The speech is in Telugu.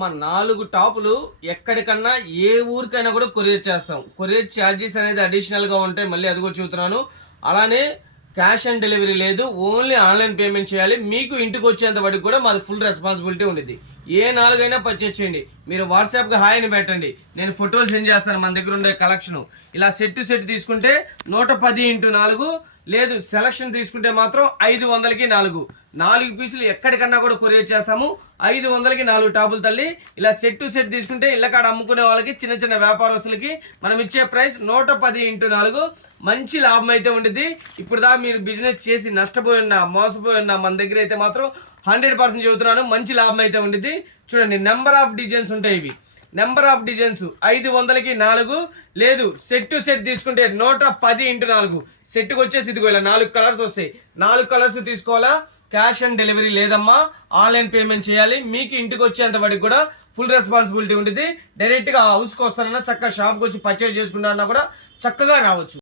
మా 4 టాపులు ఎక్కడికన్నా ఏ ఊరికైనా కూడా కొరియర్ చేస్తాం. కొరియర్ ఛార్జెస్ అనేది అడిషనల్ గా ఉంటాయి. మళ్ళీ అది కూడా చూస్తున్నాను. అలానే క్యాష్ ఆన్ డెలివరీ లేదు. ఓన్లీ ఆన్లైన్ పేమెంట్ చేయాలి. మీకు ఇంటికి వచ్చేంత వరకు కూడా మాది ఫుల్ రెస్పాన్సిబిలిటీ ఉండేది. ఏ 4 అయినా పర్చేస్ చేయండి. మీరు వాట్సాప్ గా హాయ్ అని పెట్టండి, నేను ఫోటోలు సెండ్ చేస్తాను. మన దగ్గర ఉండే కలెక్షన్ ఇలా సెట్ టు సెట్ తీసుకుంటే 110x4 లేదు. సెలక్షన్ తీసుకుంటే మాత్రం 500కి 4 పీసులు ఎక్కడికన్నా కూడా కొరియర్ చేస్తాము. 500కి 4 టాపులు తల్లి. ఇలా సెట్ టు సెట్ తీసుకుంటే ఇళ్ళకాడ అమ్ముకునే వాళ్ళకి, చిన్న చిన్న వ్యాపారస్తులకి మనం ఇచ్చే ప్రైస్ 110x4. మంచి లాభం అయితే ఉంటుంది. ఇప్పుడు దాకా మీరు బిజినెస్ చేసి నష్టపోయినా మోసపోయినా మన దగ్గర అయితే మాత్రం 100% చెబుతున్నాను, మంచి లాభం అయితే ఉంటుంది. చూడండి, నెంబర్ ఆఫ్ డిజైన్స్ ఉంటాయి. ఇవి నెంబర్ ఆఫ్ డిజైన్స్ 500కి 4 లేదు. సెట్ టు సెట్ తీసుకుంటే 110x4 సెట్ కు వచ్చేసి ఇదిగో ఇలా 4 కలర్స్ వస్తాయి. 4 కలర్స్ తీసుకోవాలా. క్యాష్ ఆన్ డెలివరీ లేదమ్మా, ఆన్లైన్ పేమెంట్ చేయాలి. మీకు ఇంటికి వచ్చేంత వరకు కూడా ఫుల్ రెస్పాన్సిబిలిటీ ఉంటుంది. డైరెక్ట్ గా హౌస్ కు వస్తానన్నా, చక్కగా షాప్ కు వచ్చి పర్చేజ్ చేసుకుంటారన్నా కూడా చక్కగా రావచ్చు.